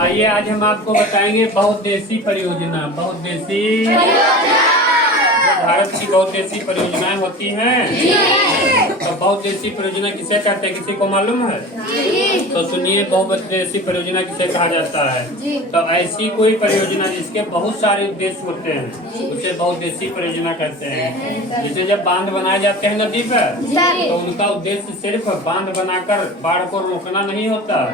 आइए आज हम आपको बताएंगे बहुउद्देशीय परियोजना। बहुउद्देशीय भारत की बहुउद्देशीय परियोजनाएं होती हैं। तो बहुउद्देशीय परियोजना किसे कहते हैं, किसी को मालूम है? तो सुनिए, बहुउद्देशीय परियोजना किसे कहा जाता है। तो ऐसी कोई परियोजना जिसके बहुत सारे उद्देश्य होते हैं उसे बहुउद्देशीय परियोजना कहते हैं। जैसे जब बांध बनाए जाते हैं नदी पर, तो उनका उद्देश्य सिर्फ बांध बनाकर बाढ़ को रोकना नहीं होता,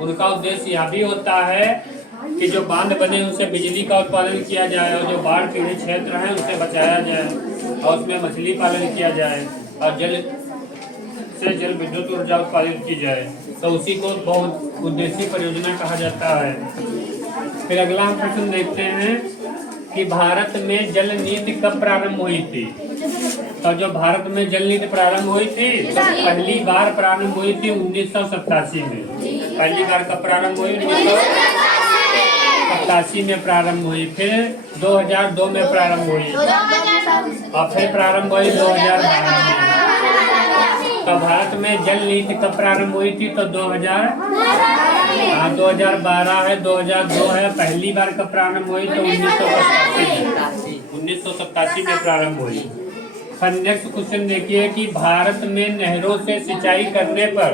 उनका उद्देश्य यह भी होता है कि जो बांध बने उनसे बिजली का उत्पादन किया जाए और जो बाढ़ पीड़ित क्षेत्र हैं उनसे बचाया जाए और उसमें मछली पालन किया जाए और जल विद्युत ऊर्जा उत्पादित की जाए। तो उसी को बहुत उद्देशीय परियोजना कहा जाता है। फिर अगला हम प्रश्न देखते हैं कि भारत में जल नीति कब प्रारंभ हुई थी। तो जो भारत में जल नीति प्रारंभ हुई थी तो पहली बार प्रारंभ हुई थी 1987 में। पहली बार कब प्रारंभ हुई? 1987 में प्रारंभ हुई। फिर 2002 में प्रारंभ हुई और फिर प्रारंभ हुई 2012 में। तो भारत में जल नीति कब प्रारंभ हुई थी? तो 2012 है, 2002 है। पहली बार कब प्रारंभ हुई? तो 1987 में प्रारंभ हुई। फिर नेक्स्ट क्वेश्चन देखिए कि भारत में नहरों से सिंचाई करने पर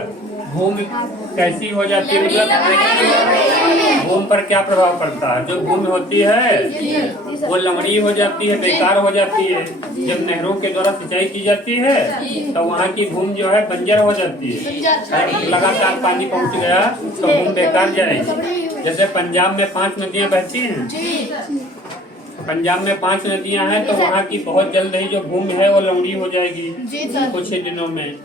भूमि कैसी हो जाती है, मतलब भूमि पर क्या प्रभाव पड़ता है। जो भूमि होती है वो लवणीय हो जाती है, बेकार हो जाती है। जब नहरों के द्वारा सिंचाई की जाती है तो वहाँ की भूमि जो है बंजर हो जाती है। लगातार पानी पहुँच गया तो भूमि बेकार जाएगी। जैसे पंजाब में 5 नदियाँ बहती हैं, पंजाब में 5 नदियां हैं, तो वहाँ की बहुत जल्द ही जो भूमि है वो लवणीय हो जाएगी कुछ ही दिनों में।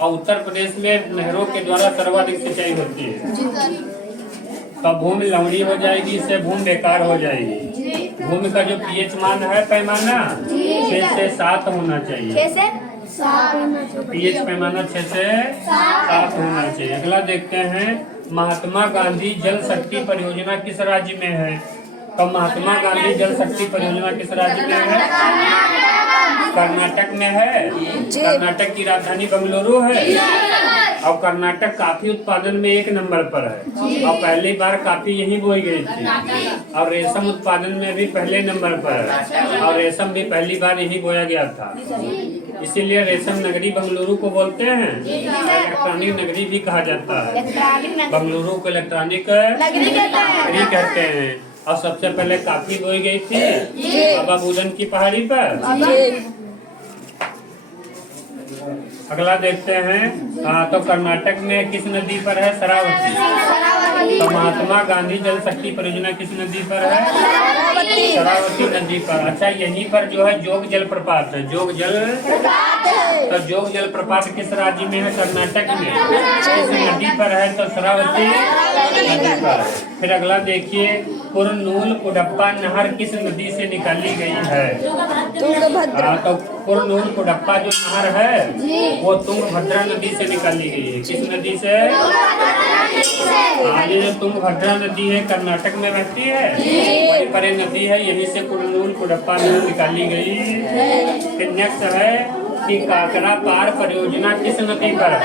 और उत्तर प्रदेश में नहरों के द्वारा सर्वाधिक सिंचाई होती है, तो भूमि लवणीय हो जाएगी, इससे भूमि बेकार हो जाएगी। भूमि का जो पीएच मान है पैमाना 6 से 7 होना चाहिए। पीएच पैमाना 6 से 7 होना चाहिए। अगला देखते हैं, महात्मा गांधी जल शक्ति परियोजना किस राज्य में है। तो महात्मा गांधी जल शक्ति परियोजना किस राज्य में है? कर्नाटक में है। कर्नाटक की राजधानी बेंगलुरु है और कर्नाटक काफी उत्पादन में 1 नंबर पर है और पहली बार काफी यहीं बोई गई थी। और रेशम उत्पादन में भी पहले नंबर पर है और रेशम भी पहली बार यहीं बोया गया था। इसीलिए रेशम नगरी बेंगलुरु को बोलते हैं। इलेक्ट्रॉनिक नगरी भी कहा जाता है। बेंगलुरु को इलेक्ट्रॉनिक नगरी कहते हैं। और सबसे पहले काफी बोई गई थी बाबा बुदन की पहाड़ी पर। अगला देखते हैं, तो कर्नाटक में किस नदी पर है? शरावती। तो महात्मा गांधी जल शक्ति परियोजना किस नदी पर है? शरावती नदी पर। अच्छा, यहीं पर जो है जोग जलप्रपात है। जोग जलप्रपात किस राज्य में है? कर्नाटक में। किस नदी पर है? तो शरावती नदी पर। फिर अगला देखिए, कुरनूल कुडप्पा नहर किस नदी से निकाली गई है? तो कुरनूल कुडप्पा जो नहर है वो तुंगभद्रा नदी से निकाली गई है। किस नदी से? ये जो तुंगभद्रा नदी है कर्नाटक में बहती है, वही पर नदी है, यहीं से कुरनूल कुडप्पा नहर निकाली गई। फिर नेक्स्ट है कि काकरा पार परियोजना किस नदी पर है?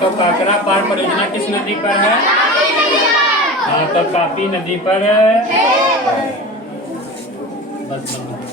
तो काकरा पार परियोजना किस नदी पर है? तो तापी नदी पर है।